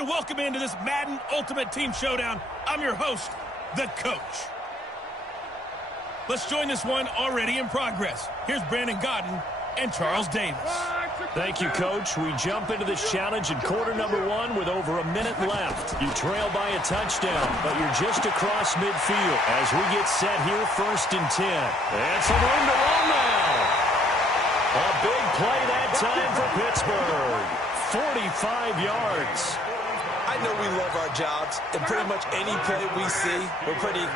and welcome into this Madden Ultimate Team Showdown. I'm your host, the Coach. Let's join this one already in progress. Here's Brandon Godden and Charles Davis. Thank you, Coach. We jump into this challenge in quarter number 1 with over a minute left. You trail by a touchdown, but you're just across midfield as we get set here, 1st and 10. And some room to run now. A big play that time for Pittsburgh. 45 yards. I know we love our jobs, and pretty much any play we see, we're pretty,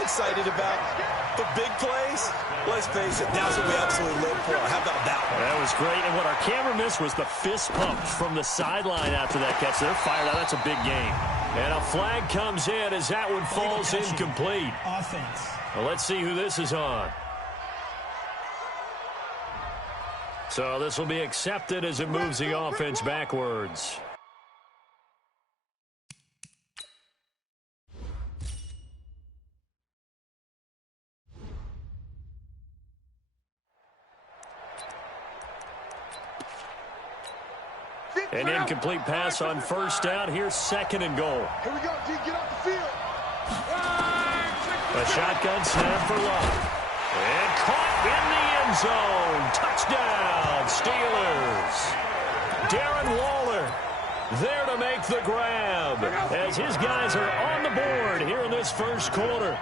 excited about. But big plays, let's face it, that's what we absolutely live for. How about that one? That was great, and what our camera missed was the fist pump from the sideline after that catch. They're fired out. That's a big game. And a flag comes in as that one falls incomplete. Offense. Well, let's see who this is on. So this will be accepted as it moves the offense backwards. An incomplete pass on 1st down. Here's 2nd and goal. Here we go, G. Get off the field. A shotgun snap for Love. And caught in the end zone. Touchdown, Steelers. Darren Waller there to make the grab as his guys are on the board here in this 1st quarter.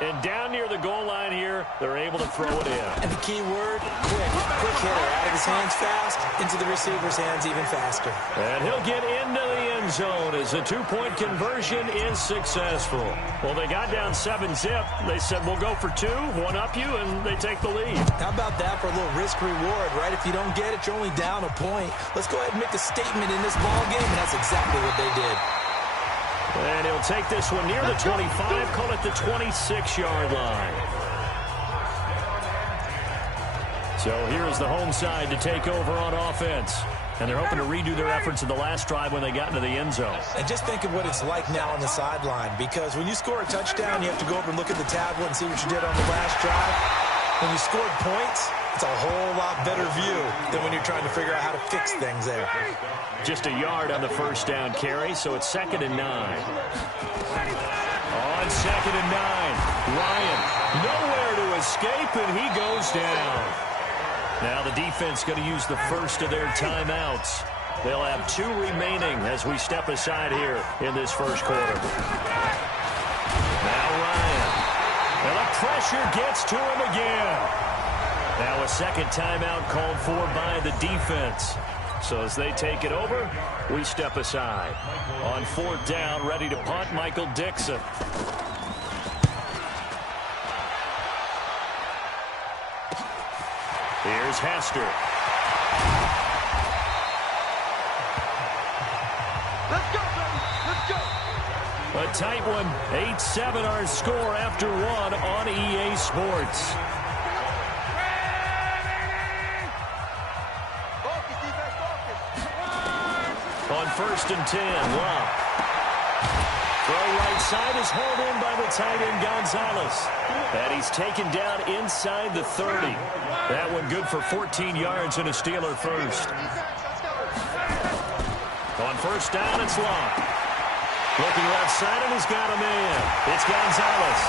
And down near the goal line here, they're able to throw it in. And the key word, quick. Quick hitter. Out of his hands fast, into the receiver's hands even faster. And he'll get into the end zone as the 2-point conversion is successful. Well, they got down 7-zip. They said, we'll go for 2, one up you, and they take the lead. How about that for a little risk-reward, right? If you don't get it, you're only down a point. Let's go ahead and make a statement in this ball game, and that's exactly what they did. And he'll take this one near the 25, call it the 26-yard line. So here's the home side to take over on offense. And they're hoping to redo their efforts in the last drive when they got into the end zone. And just think of what it's like now on the sideline, because when you score a touchdown, you have to go over and look at the tablet and see what you did on the last drive. When you scored points, it's a whole lot better view than when you're trying to figure out how to fix things there. Just a yard on the 1st down carry, so it's 2nd and 9. On 2nd and 9, Ryan nowhere to escape, and he goes down. Now the defense going to use the first of their timeouts. They'll have 2 remaining as we step aside here in this 1st quarter. Now Ryan. And the pressure gets to him again. Now a 2nd timeout called for by the defense. So as they take it over, we step aside. On 4th down, ready to punt, Michael Dixon. Here's Hester. Let's go, baby. Let's go. A tight one. 8-7 our score after 1 on EA Sports. On 1st and 10, Love. Throw right side is hauled in by the tight end Gonzalez. And he's taken down inside the 30. That one good for 14 yards and a Steeler first. On 1st down, it's Love. Looking left side, and he's got a man. It's Gonzalez.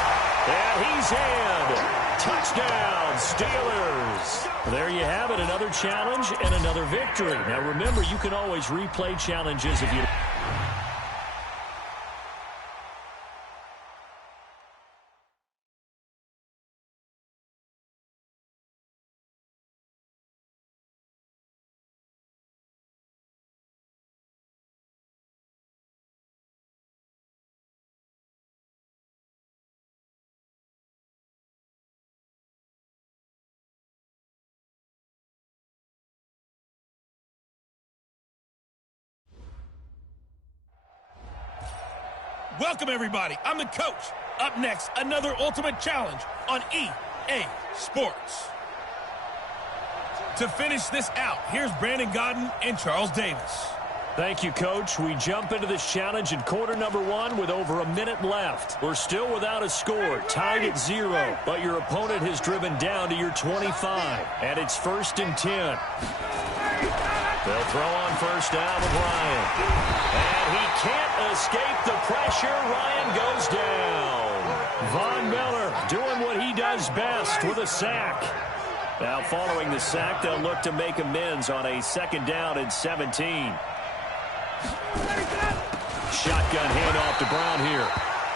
And he's in. Touchdown, Steelers. There you have it, another challenge and another victory. Now remember, you can always replay challenges if you... Welcome, everybody. I'm the Coach. Up next, another Ultimate Challenge on EA Sports. To finish this out, here's Brandon Godden and Charles Davis. Thank you, Coach. We jump into this challenge in quarter number 1 with over a minute left. We're still without a score, tied at 0, but your opponent has driven down to your 25, and it's 1st and 10. They'll throw on first down with Ryan. And he can't escape the pressure. Ryan goes down. Von Miller doing what he does best with a sack. Now following the sack, they'll look to make amends on a 2nd down and 17. Shotgun handoff to Brown here.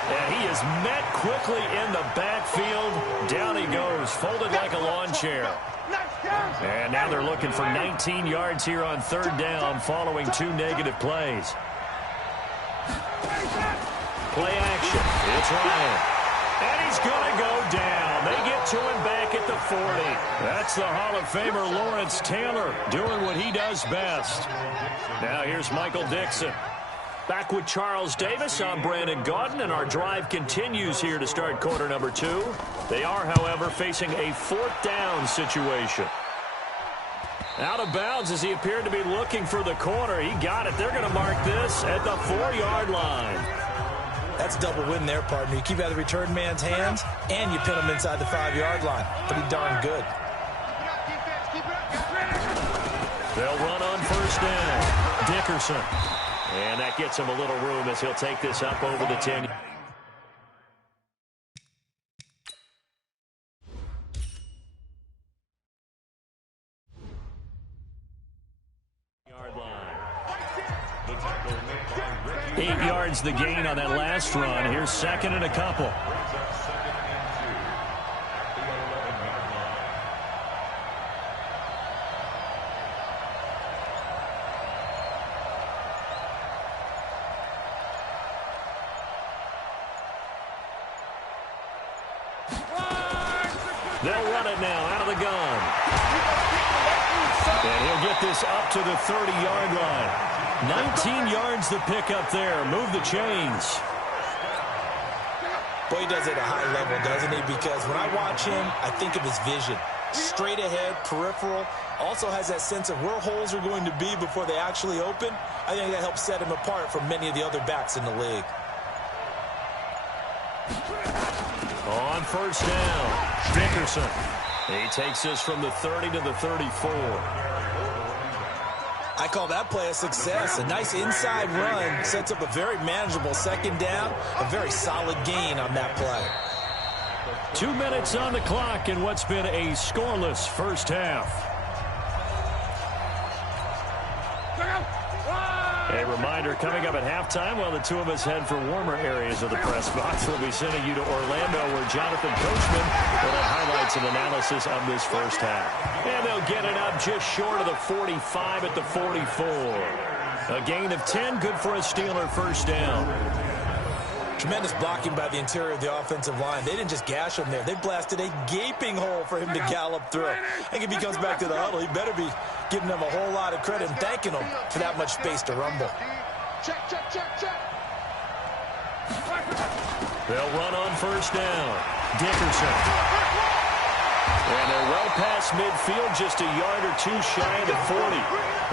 And he is met quickly in the backfield. Down he goes, folded like a lawn chair. And now they're looking for 19 yards here on 3rd down following 2 negative plays. Play action. It's Ryan. And he's going to go down. They get to him back at the 40. That's the Hall of Famer Lawrence Taylor doing what he does best. Now here's Michael Dixon. Back with Charles Davis. I'm Brandon Gaudin, and our drive continues here to start quarter number 2. They are, however, facing a 4th down situation. Out of bounds as he appeared to be looking for the corner. He got it. They're going to mark this at the 4-yard line. That's a double win there, partner. You keep out of the return man's hands, and you pin him inside the 5-yard line. Pretty darn good. They'll run on first down. Dickerson. And that gets him a little room as he'll take this up over the 10. Yard line. 8 yards the gain on that last run. Here's 2nd and a couple. They'll run it now out of the gun. And he'll get this up to the 30-yard line. 19 yards the pick up there. Move the chains. Boy, he does it at a high level, doesn't he? Because when I watch him, I think of his vision. Straight ahead, peripheral. Also has that sense of where holes are going to be before they actually open. I think that helps set him apart from many of the other backs in the league. On first down, Dickerson. He takes this from the 30 to the 34. I call that play a success. A nice inside run sets up a very manageable 2nd down. A very solid gain on that play. 2 minutes on the clock in what's been a scoreless first half. A reminder, coming up at halftime, while the two of us head for warmer areas of the press box, we'll be sending you to Orlando, where Jonathan Coachman will have highlights and analysis of this first half. And they'll get it up just short of the 45 at the 44. A gain of 10, good for a Steeler first down. Tremendous blocking by the interior of the offensive line. They didn't just gash him there. They blasted a gaping hole for him to gallop through. I think if he comes back to the huddle, he better be giving them a whole lot of credit and thanking them for that much space to rumble. Check. They'll run on first down. Dickerson. And they're well past midfield, just a yard or 2 shy of the 40.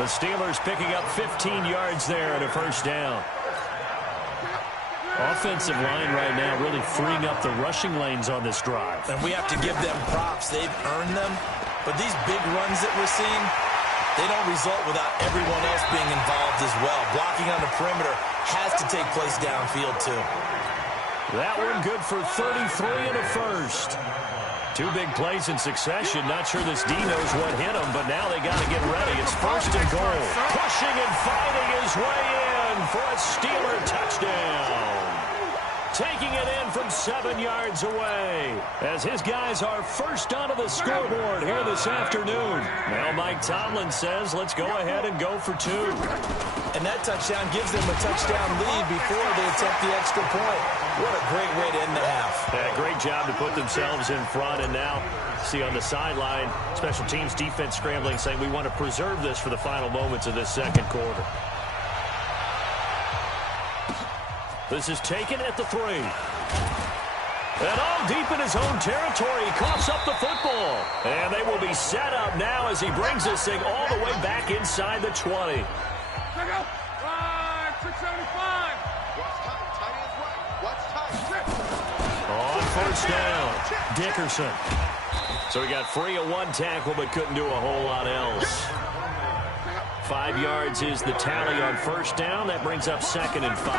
The Steelers picking up 15 yards there at a first down. Offensive line right now really freeing up the rushing lanes on this drive. And we have to give them props. They've earned them. But these big runs that we're seeing, they don't result without everyone else being involved as well. Blocking on the perimeter has to take place downfield too. That one good for 33 and a first. 2 big plays in succession. Not sure this D knows what hit him, but now they got to get ready. It's 1st and goal. Pushing and fighting his way in for a Steeler touchdown. Taking it in from 7 yards away as his guys are first onto the scoreboard here this afternoon. Now Mike Tomlin says, let's go ahead and go for 2. And that touchdown gives them a touchdown lead before they attempt the extra point. What a great way to end the half. Yeah, great job to put themselves in front. And now, see on the sideline, special teams defense scrambling, saying we want to preserve this for the final moments of this second quarter. This is taken at the 3. And all deep in his own territory, he coughs up the football. And they will be set up now as he brings this thing all the way back inside the 20. Check out. 675. What's tight? On first down, Dickerson. So he got free of 1 tackle but couldn't do a whole lot else. 5 yards is the tally on first down. That brings up 2nd and 5.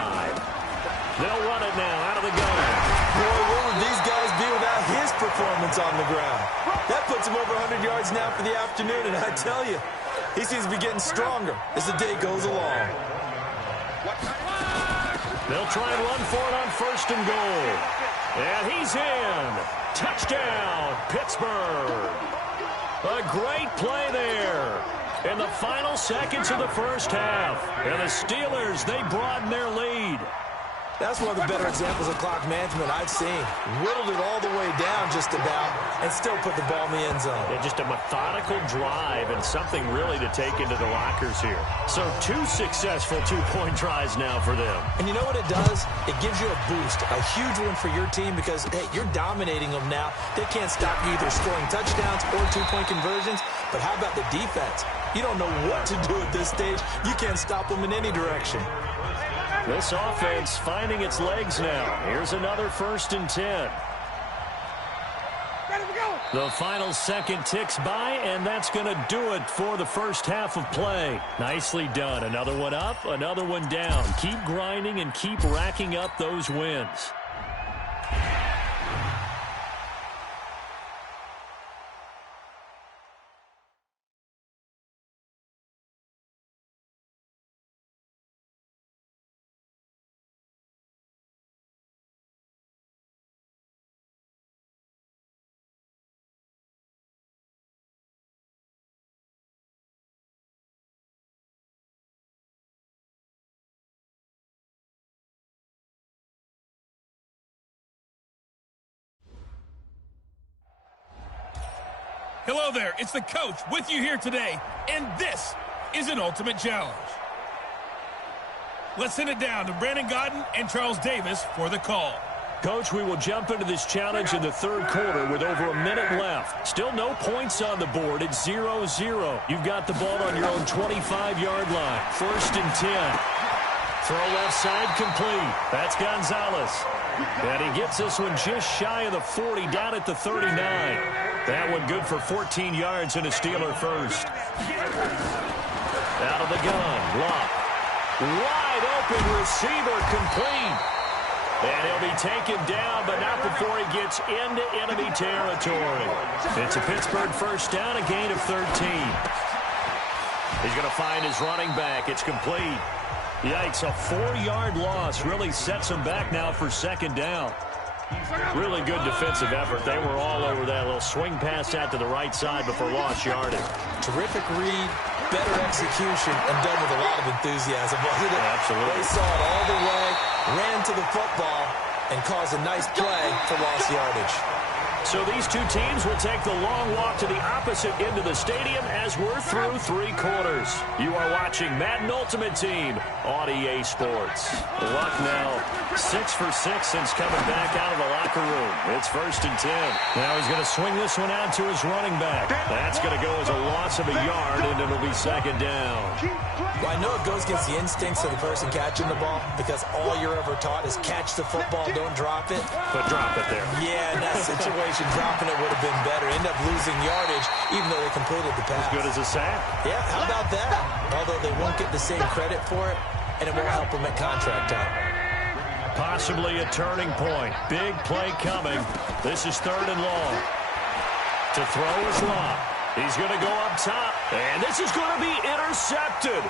They'll run it now out of the gun. Boy, where would these guys be without his performance on the ground? That puts him over 100 yards now for the afternoon, and I tell you, he seems to be getting stronger as the day goes along. They'll try and run for it on 1st and goal. And he's in. Touchdown, Pittsburgh. A great play there. In the final seconds of the first half. And the Steelers, they broaden their lead. That's one of the better examples of clock management I've seen. Whittled it all the way down just about and still put the ball in the end zone. Yeah, just a methodical drive and something really to take into the lockers here. So 2 successful two-point tries now for them. And you know what it does? It gives you a boost, a huge one for your team because, hey, you're dominating them now. They can't stop you either scoring touchdowns or two-point conversions. But how about the defense? You don't know what to do at this stage. You can't stop them in any direction. This offense finding its legs now. Here's another 1st and 10. The final second ticks by, and that's going to do it for the first half of play. Nicely done. Another one up, another one down. Keep grinding and keep racking up those wins. Hello there, it's the coach with you here today, and this is an ultimate challenge. Let's send it down to Brandon Gaudin and Charles Davis for the call. Coach, we will jump into this challenge in the 3rd quarter with over a minute left. Still no points on the board. It's 0-0. You've got the ball on your own 25-yard line. 1st and 10. Throw left side complete. That's Gonzalez. And he gets this one just shy of the 40, down at the 39. That one good for 14 yards and a Steeler first. Out of the gun, Locke. Wide open receiver complete. And he'll be taken down, but not before he gets into enemy territory. It's a Pittsburgh first down, a gain of 13. He's going to find his running back. It's complete. Yikes, a 4-yard loss really sets him back now for 2nd down. Really good defensive effort. They were all over that little swing pass out to the right side before lost yardage. Terrific read, better execution, and done with a lot of enthusiasm, wasn't it? Absolutely. They saw it all the way, ran to the football, and caused a nice play for lost yardage. So these two teams will take the long walk to the opposite end of the stadium as we're through 3 quarters. You are watching Madden Ultimate Team on EA Sports. Luck now 6 for 6 since coming back out of the locker room. It's 1st and 10. Now he's going to swing this one out to his running back. That's going to go as a loss of a yard, and it'll be 2nd down. Well, I know it goes against the instincts of the person catching the ball because all you're ever taught is catch the football, don't drop it. But drop it there. Yeah, in that situation, dropping it would have been better. End up losing yardage, even though they completed the pass. As good as a sack. Yeah, how about that? Although they won't get the same credit for it, and it won't help them at contract time. Possibly a turning point. Big play coming. This is 3rd and long. To throw is Locke. He's going to go up top, and this is going to be intercepted.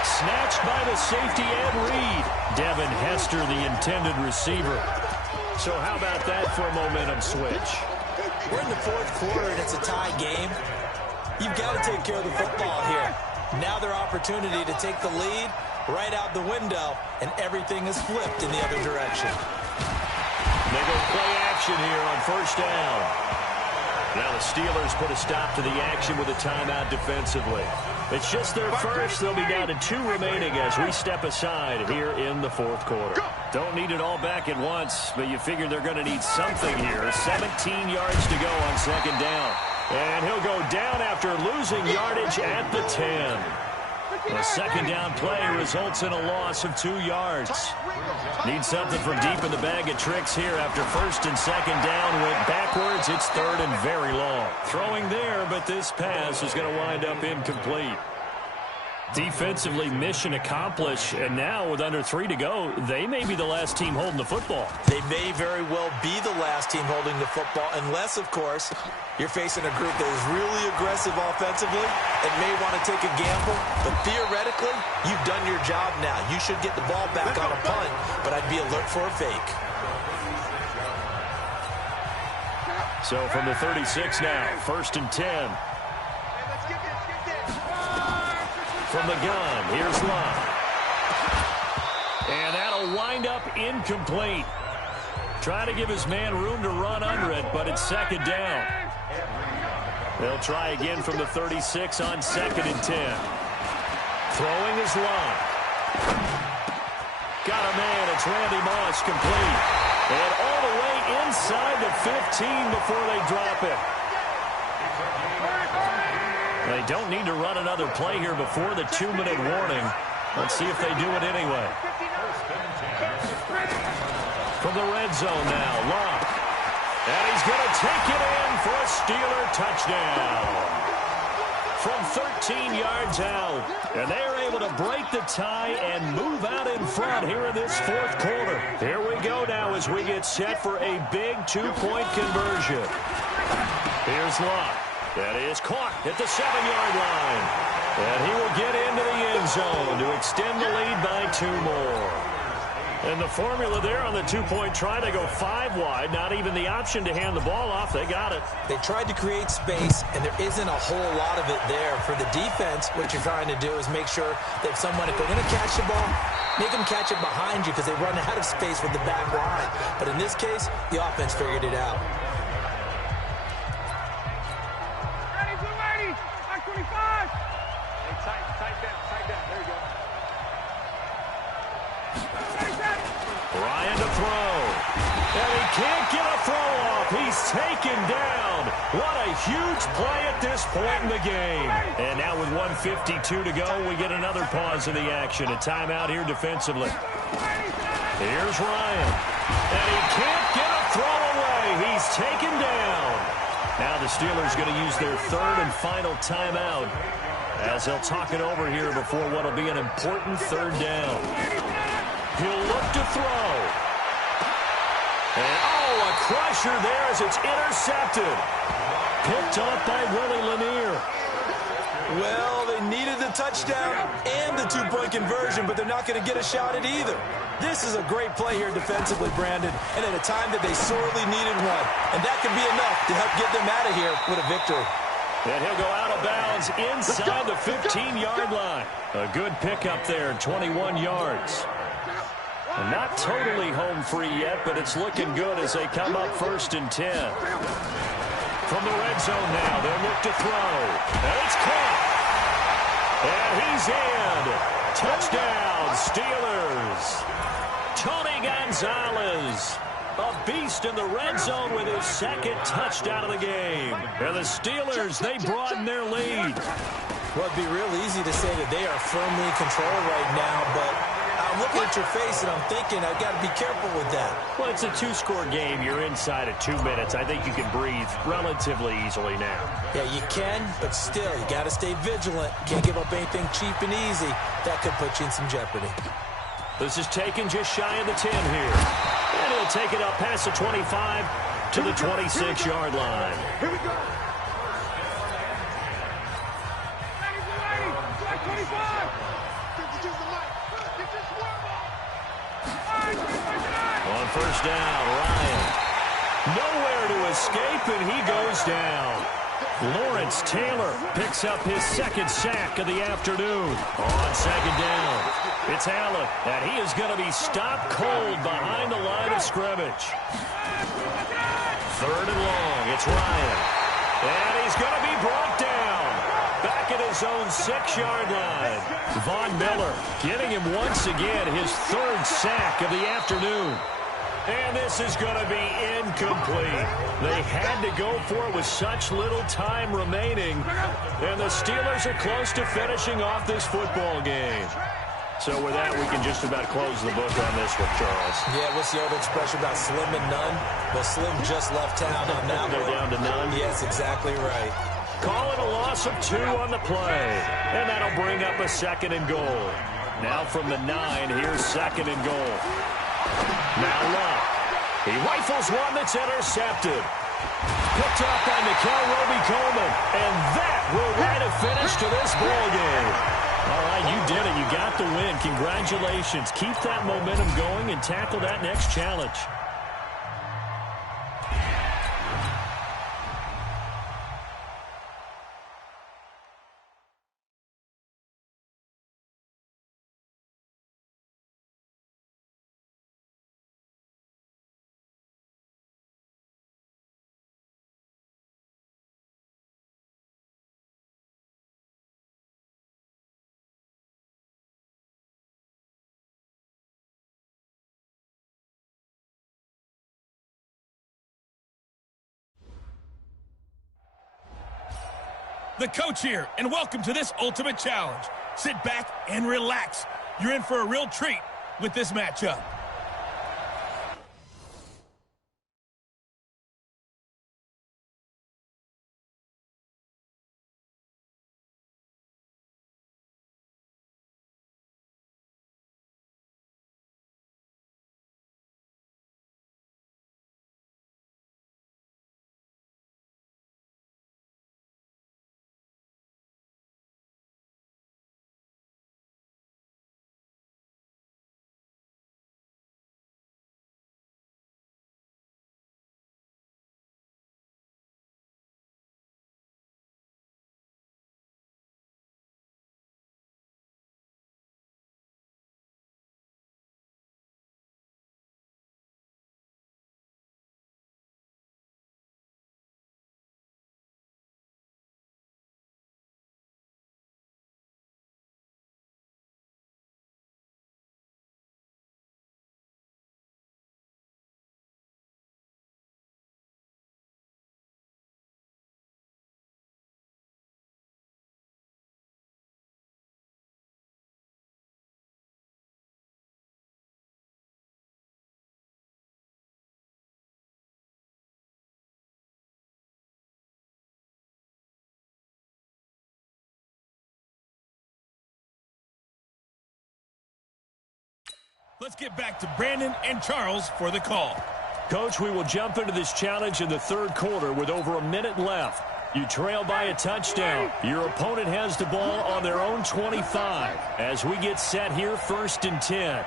Snatched by the safety Ed Reed. Devin Hester, the intended receiver. So how about that for a momentum switch? We're in the 4th quarter, and it's a tie game. You've got to take care of the football here. Now their opportunity to take the lead right out the window, and everything is flipped in the other direction. They go play action here on 1st down. Now the Steelers put a stop to the action with a timeout defensively. It's just their first. They'll be down to 2 remaining as we step aside here in the 4th quarter. Don't need it all back at once, but you figure they're going to need something here. 17 yards to go on 2nd down. And he'll go down after losing yardage at the 10. A second down play results in a loss of 2 yards. Need something from deep in the bag of tricks here after first and second down went backwards. It's third and very long. Throwing there, but this pass is going to wind up incomplete. Defensively, mission accomplished, and now with under 3 to go, they may be the last team holding the football. They may very well be the last team holding the football, unless, of course, you're facing a group that is really aggressive offensively and may want to take a gamble. But theoretically, you've done your job now. You should get the ball back on a punt, but I'd be alert for a fake. So from the 36 now, first and 10. From the gun, here's Love. And that'll wind up incomplete. Trying to give his man room to run under it, but it's second down. They'll try again from the 36 on second and 10. Throwing is Love. Got a man, it's Randy Moss, complete. And all the way inside the 15 before they drop it. They don't need to run another play here before the 2-minute warning. Let's see if they do it anyway. From the red zone now, Love. And he's going to take it in for a Steeler touchdown. From 13 yards out. And they are able to break the tie and move out in front here in this fourth quarter. Here we go now as we get set for a big 2-point conversion. Here's Love. That is caught at the 7-yard line. And he will get into the end zone to extend the lead by 2 more. And the formula there on the 2-point try, they go 5 wide. Not even the option to hand the ball off. They got it. They tried to create space, and there isn't a whole lot of it there. For the defense, what you're trying to do is make sure that someone, if they're going to catch the ball, make them catch it behind you because they run out of space with the back line. But in this case, the offense figured it out. Ryan to throw. And he can't get a throw off. He's taken down. What a huge play at this point in the game. And now with 1:52 to go, we get another pause in the action. A timeout here defensively. Here's Ryan. And he can't get a throw away. He's taken down. Now the Steelers going to use their third and final timeout as they'll talk it over here before what will be an important third down. He'll look to throw. And, oh, a crusher there as it's intercepted. Picked up by Willie Lanier. Well, they needed the touchdown and the 2-point conversion, but they're not going to get a shot at either. This is a great play here defensively, Brandon, and at a time that they sorely needed one. And that could be enough to help get them out of here with a victory. And he'll go out of bounds inside the 15-yard line. A good pickup there, 21 yards. Not totally home free yet, but it's looking good as they come up first and 10. From the red zone now, they'll look to throw. And it's caught. And he's in. Touchdown, Steelers. Tony Gonzalez, a beast in the red zone with his second touchdown of the game. And the Steelers, they broaden their lead. Well, it'd be real easy to say that they are firmly in control right now, but I'm looking at your face and I'm thinking I've got to be careful with that. Well, it's a 2-score game. You're inside of 2 minutes. I think you can breathe relatively easily now. Yeah, you can, but still, you got to stay vigilant. Can't give up anything cheap and easy. That could put you in some jeopardy. This is taken just shy of the 10 here. And he'll take it up past the 25 to the 26-yard line. Here we go. On first down, Ryan. Nowhere to escape, and he goes down. Lawrence Taylor picks up his second sack of the afternoon. On second down, it's Allen, and he is going to be stopped cold behind the line of scrimmage. Third and long, it's Ryan. And he's going to be brought down. Back at his own 6-yard line. Von Miller getting him once again his third sack of the afternoon. And this is going to be incomplete. They had to go for it with such little time remaining. And the Steelers are close to finishing off this football game. So with that, we can just about close the book on this one, Charles. Yeah, what's the old expression about slim and none? Well, Slim just left town on that They're one. down to none. Yes, exactly right. Call it a loss of 2 on the play. And that'll bring up a 2nd and goal. Now from the 9, here's 2nd and goal. Now Luck. He rifles one that's intercepted. Picked off by Nickel Roby-Coleman. And that will write a finish to this ball game. All right, you did it. You got the win. Congratulations. Keep that momentum going and tackle that next challenge. The coach here, and welcome to this ultimate challenge. Sit back and relax. You're in for a real treat with this matchup. Let's get back to Brandon and Charles for the call. Coach, we will jump into this challenge in the 3rd quarter with over a minute left. You trail by a touchdown. Your opponent has the ball on their own 25 as we get set here 1st and 10.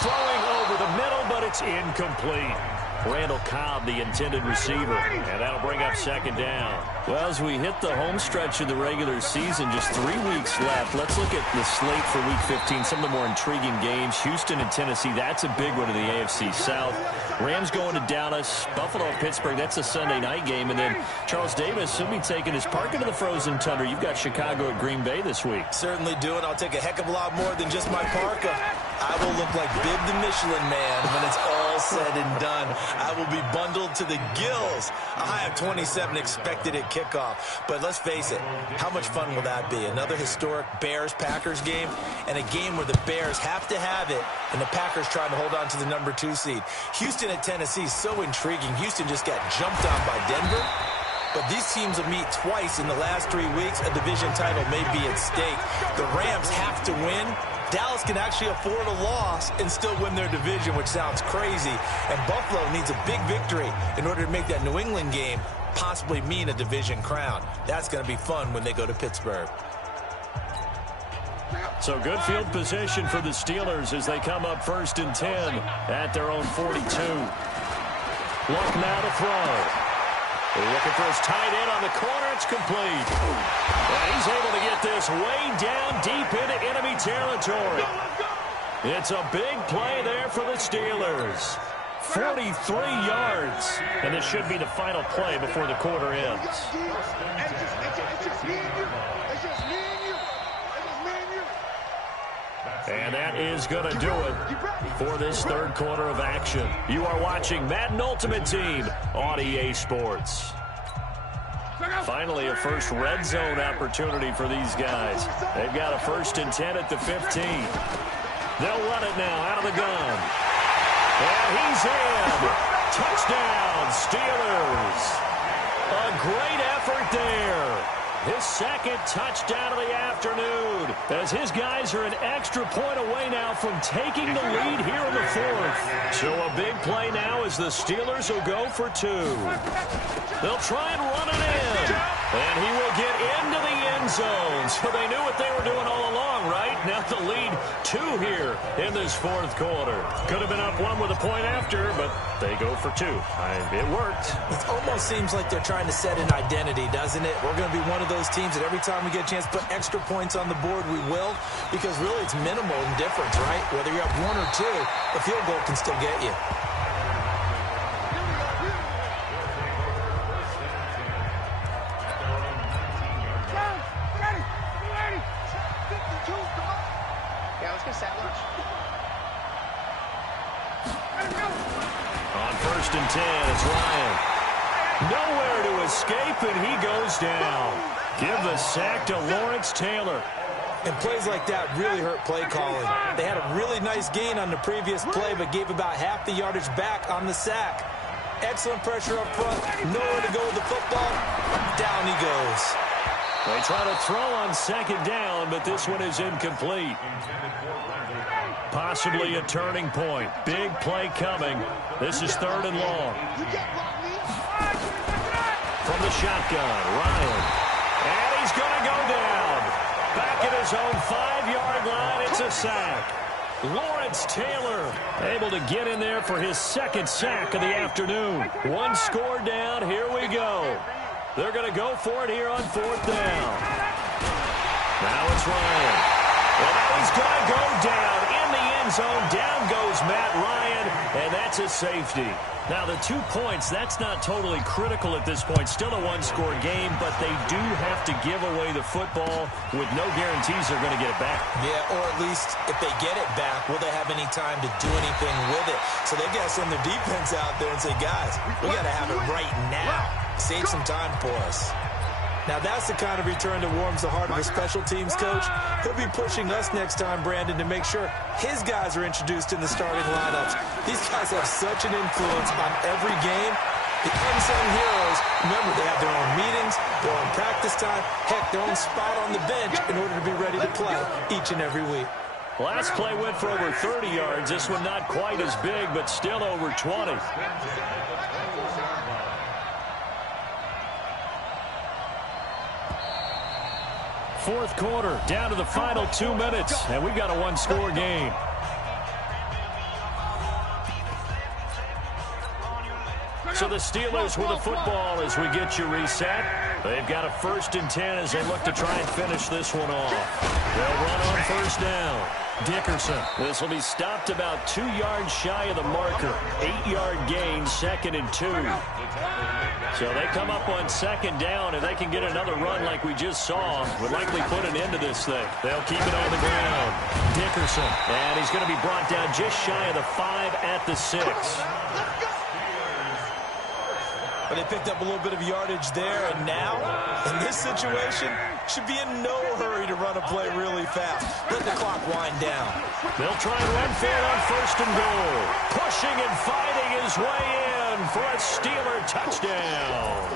Throwing over the middle, but it's incomplete. Randall Cobb, the intended receiver, and that'll bring up 2nd down. Well, as we hit the home stretch of the regular season, just 3 weeks left. Let's look at the slate for Week 15, some of the more intriguing games. Houston and Tennessee, that's a big one in the AFC South. Rams going to Dallas, Buffalo, Pittsburgh, that's a Sunday night game. And then Charles Davis, he'll be taking his park into the frozen tundra. You've got Chicago at Green Bay this week. Certainly do it. I'll take a heck of a lot more than just my parka. I will look like Bib the Michelin Man when it's all said and done. I will be bundled to the gills. A high of 27 expected at kickoff. But let's face it, how much fun will that be? Another historic Bears-Packers game, and a game where the Bears have to have it, and the Packers trying to hold on to the number 2 seed. Houston at Tennessee is so intriguing. Houston just got jumped on by Denver. But these teams will meet twice in the last 3 weeks. A division title may be at stake. The Rams have to win. Dallas can actually afford a loss and still win their division, which sounds crazy. And Buffalo needs a big victory in order to make that New England game possibly mean a division crown. That's going to be fun when they go to Pittsburgh. So good field position for the Steelers as they come up 1st and 10 at their own 42. Luck now to throw. They're looking for his tight end on the corner. It's complete. And he's able to get this way down deep into enemy territory. It's a big play there for the Steelers. 43 yards. And this should be the final play before the quarter ends. And that is going to do it for this third quarter of action. You are watching Madden Ultimate Team on EA Sports. Finally, a first red zone opportunity for these guys. They've got a 1st and 10 at the 15. They'll run it now out of the gun. And he's in. Touchdown, Steelers. A great effort there. His second touchdown of the afternoon, as his guys are an extra point away now from taking the lead here in the 4th. So a big play now as the Steelers will go for 2. They'll try and run it in, and he will get into the end zone. So they knew what they were doing all along, right? Now the lead 2 here in this 4th quarter. Could have been up 1 with a point after, but they go for 2. It worked. It almost seems like they're trying to set an identity, doesn't it? We're going to be one of those teams that every time we get a chance to put extra points on the board, we will, because really it's minimal in difference, right? Whether you're up 1 or 2, a field goal can still get you. On 1st and 10, it's Ryan. Nowhere to escape, and he goes down. Give the sack to Lawrence Taylor. And plays like that really hurt play calling. They had a really nice gain on the previous play, but gave about half the yardage back on the sack. Excellent pressure up front. Nowhere to go with the football. Down he goes. They try to throw on 2nd down, but this one is incomplete. Possibly a turning point. Big play coming. This is 3rd and long. From the shotgun, Ryan. And he's going to go down. Back at his own 5-yard line, it's a sack. Lawrence Taylor able to get in there for his 2nd sack of the afternoon. 1 score down. Here we go. They're going to go for it here on 4th down. Now it's Ryan. And now he's going to go down in the end zone. Down goes Matt Ryan, and that's a safety. Now, the 2 points, that's not totally critical at this point. Still a 1-score game, but they do have to give away the football with no guarantees they're going to get it back. Yeah, or at least if they get it back, will they have any time to do anything with it? So they got to send their defense out there and say, guys, we got to have it right now. Save some time for us. Now, that's the kind of return that warms the heart of a special teams coach. He'll be pushing us next time, Brandon, to make sure his guys are introduced in the starting lineups. These guys have such an influence on every game. The unsung heroes, remember, they have their own meetings, their own practice time, heck, their own spot on the bench in order to be ready to play each and every week. Last play went for over 30 yards. This one not quite as big, but still over 20. Fourth quarter, down to the final 2 minutes, and we've got a 1-score game. So the Steelers with the football as we get you reset. They've got a 1st and 10 as they look to try and finish this one off. They'll run on 1st down. Dickerson. This will be stopped about 2 yards shy of the marker. 8-yard gain, 2nd and 2. So they come up on 2nd down, and they can get another run like we just saw. Would likely put an end to this thing. They'll keep it on the ground. Dickerson. And he's going to be brought down just shy of the 5 at the 6. But they picked up a little bit of yardage there, and now, in this situation, should be in no hurry to run a play really fast. Let the clock wind down. They'll try and run for it on 1st and goal. Pushing and fighting his way in for a Steeler touchdown.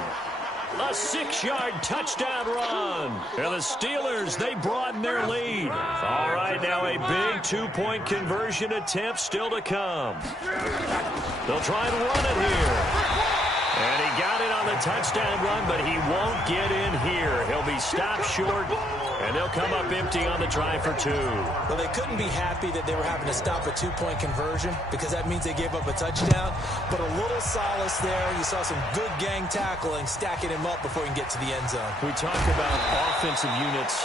A 6-yard touchdown run. And the Steelers, they broaden their lead. All right, now a big 2-point conversion attempt still to come. They'll try and run it here. And he got it on the touchdown run, but he won't get in here. He'll be stopped short, and they'll come up empty on the try for 2. Well, they couldn't be happy that they were having to stop a 2-point conversion because that means they gave up a touchdown. But a little solace there. You saw some good gang tackling, stacking him up before he can get to the end zone. We talked about offensive units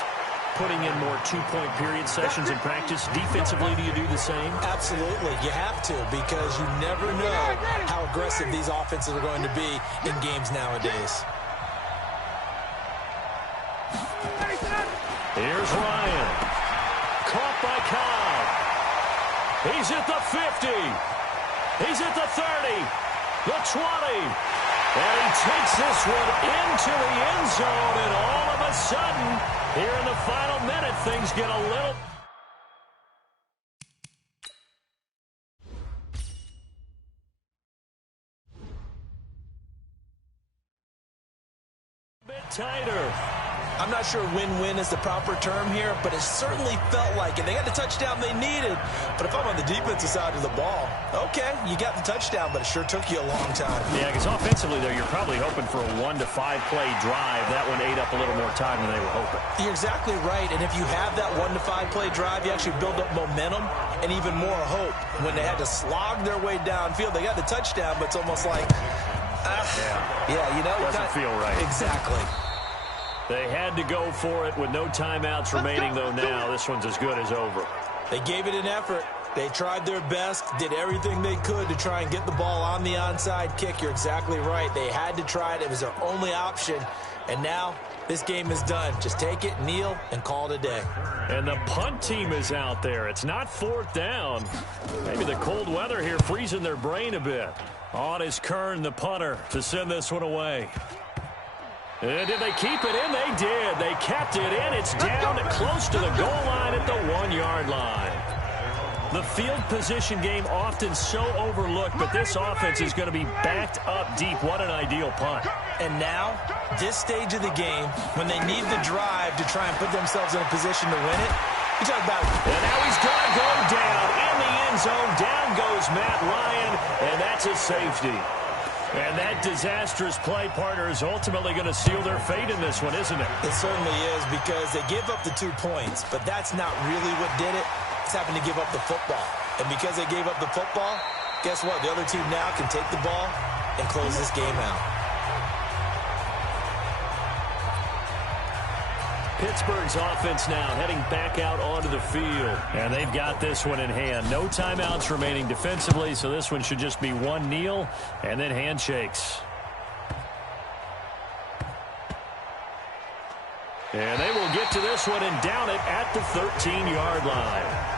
putting in more 2-point period sessions in practice. Defensively, do you do the same? Absolutely. You have to, because you never know how aggressive these offenses are going to be in games nowadays. Here's Ryan. Caught by Cobb. He's at the 50. He's at the 30. The 20. And he takes this one into the end zone. And all of a sudden, here in the final minute, things get a little bit tighter. I'm not sure win-win is the proper term here, but it certainly felt like it. They got the touchdown they needed. But if I'm on the defensive side of the ball, okay, you got the touchdown, but it sure took you a long time. Yeah, because offensively there, you're probably hoping for a 1 to 5 play drive. That one ate up a little more time than they were hoping. You're exactly right, and if you have that 1 to 5 play drive, you actually build up momentum and even more hope. When they had to slog their way downfield, they got the touchdown, but it's almost like, yeah, you know. Doesn't feel right. Exactly. They had to go for it with no timeouts remaining, though now. This one's as good as over. They gave it an effort. They tried their best, did everything they could to try and get the ball on the onside kick. You're exactly right. They had to try it. It was their only option. And now this game is done. Just take it, kneel, and call it a day. And the punt team is out there. It's not 4th down. Maybe the cold weather here freezing their brain a bit. On is Kern, the punter, to send this one away. And did they keep it in? They did. They kept it in. It's down close to the goal line at the 1-yard line. The field position game often so overlooked, but this offense is going to be backed up deep. What an ideal punt. And now, this stage of the game, when they need the drive to try and put themselves in a position to win it, you talk about it. And now he's going to go down in the end zone. Down goes Matt Ryan, and that's a safety. And that disastrous play, partner, is ultimately going to seal their fate in this one, isn't it? It certainly is, because they gave up the 2 points, but that's not really what did it. It's happened to give up the football. And because they gave up the football, guess what? The other team now can take the ball and close this game out. Pittsburgh's offense now heading back out onto the field. And they've got this one in hand. No timeouts remaining defensively, so this one should just be one kneel and then handshakes. And they will get to this one and down it at the 13-yard line.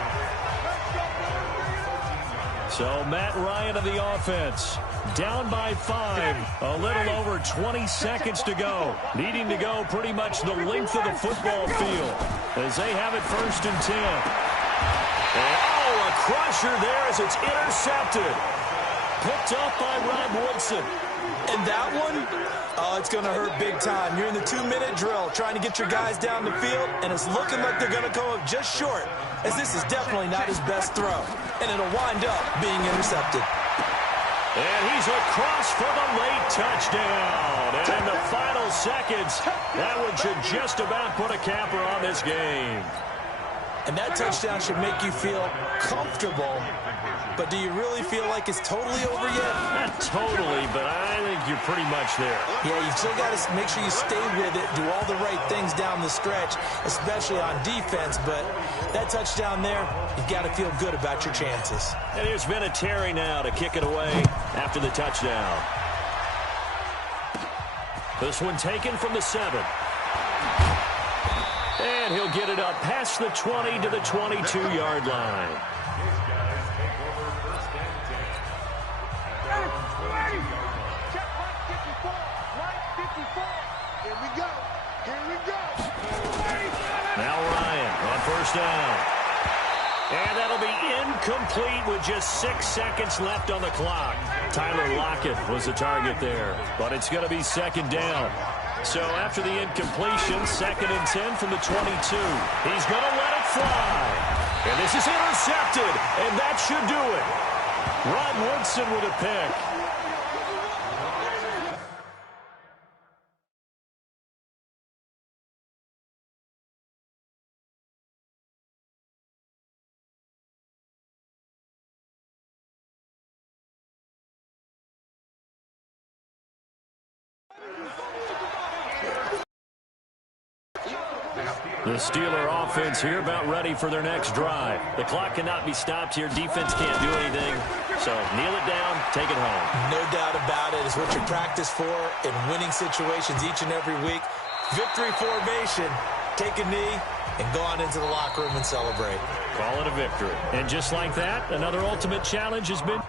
So Matt Ryan of the offense, down by 5, a little over 20 seconds to go. Needing to go pretty much the length of the football field as they have it 1st and 10. And, a crusher there as it's intercepted. Picked up by Rob Woodson. And that one, it's going to hurt big time. You're in the 2-minute drill trying to get your guys down the field, and it's looking like they're going to come up just short, as this is definitely not his best throw. And it'll wind up being intercepted. And he's across for the late touchdown. And in the final seconds, that one should just about put a capper on this game. And that touchdown should make you feel comfortable. But do you really feel like it's totally over yet? Not totally, but I think you're pretty much there. Yeah, you still got to make sure you stay with it, do all the right things down the stretch, especially on defense. But that touchdown there, you've got to feel good about your chances. And here's Vinatieri now to kick it away after the touchdown. This one taken from the 7. And he'll get it up past the 20 to the 22-yard line. Now Ryan on 1st down. And that'll be incomplete with just 6 seconds left on the clock. Tyler Lockett was the target there, but it's going to be 2nd down. So after the incompletion, 2nd and 10 from the 22. He's going to let it fly. And this is intercepted, and that should do it. Rod Woodson with a pick. The Steeler offense here about ready for their next drive. The clock cannot be stopped here. Defense can't do anything. So kneel it down, take it home. No doubt about it. It's what you practice for in winning situations each and every week. Victory formation. take a knee, and go on into the locker room and celebrate. Call it a victory. And just like that, another Ultimate Challenge has been...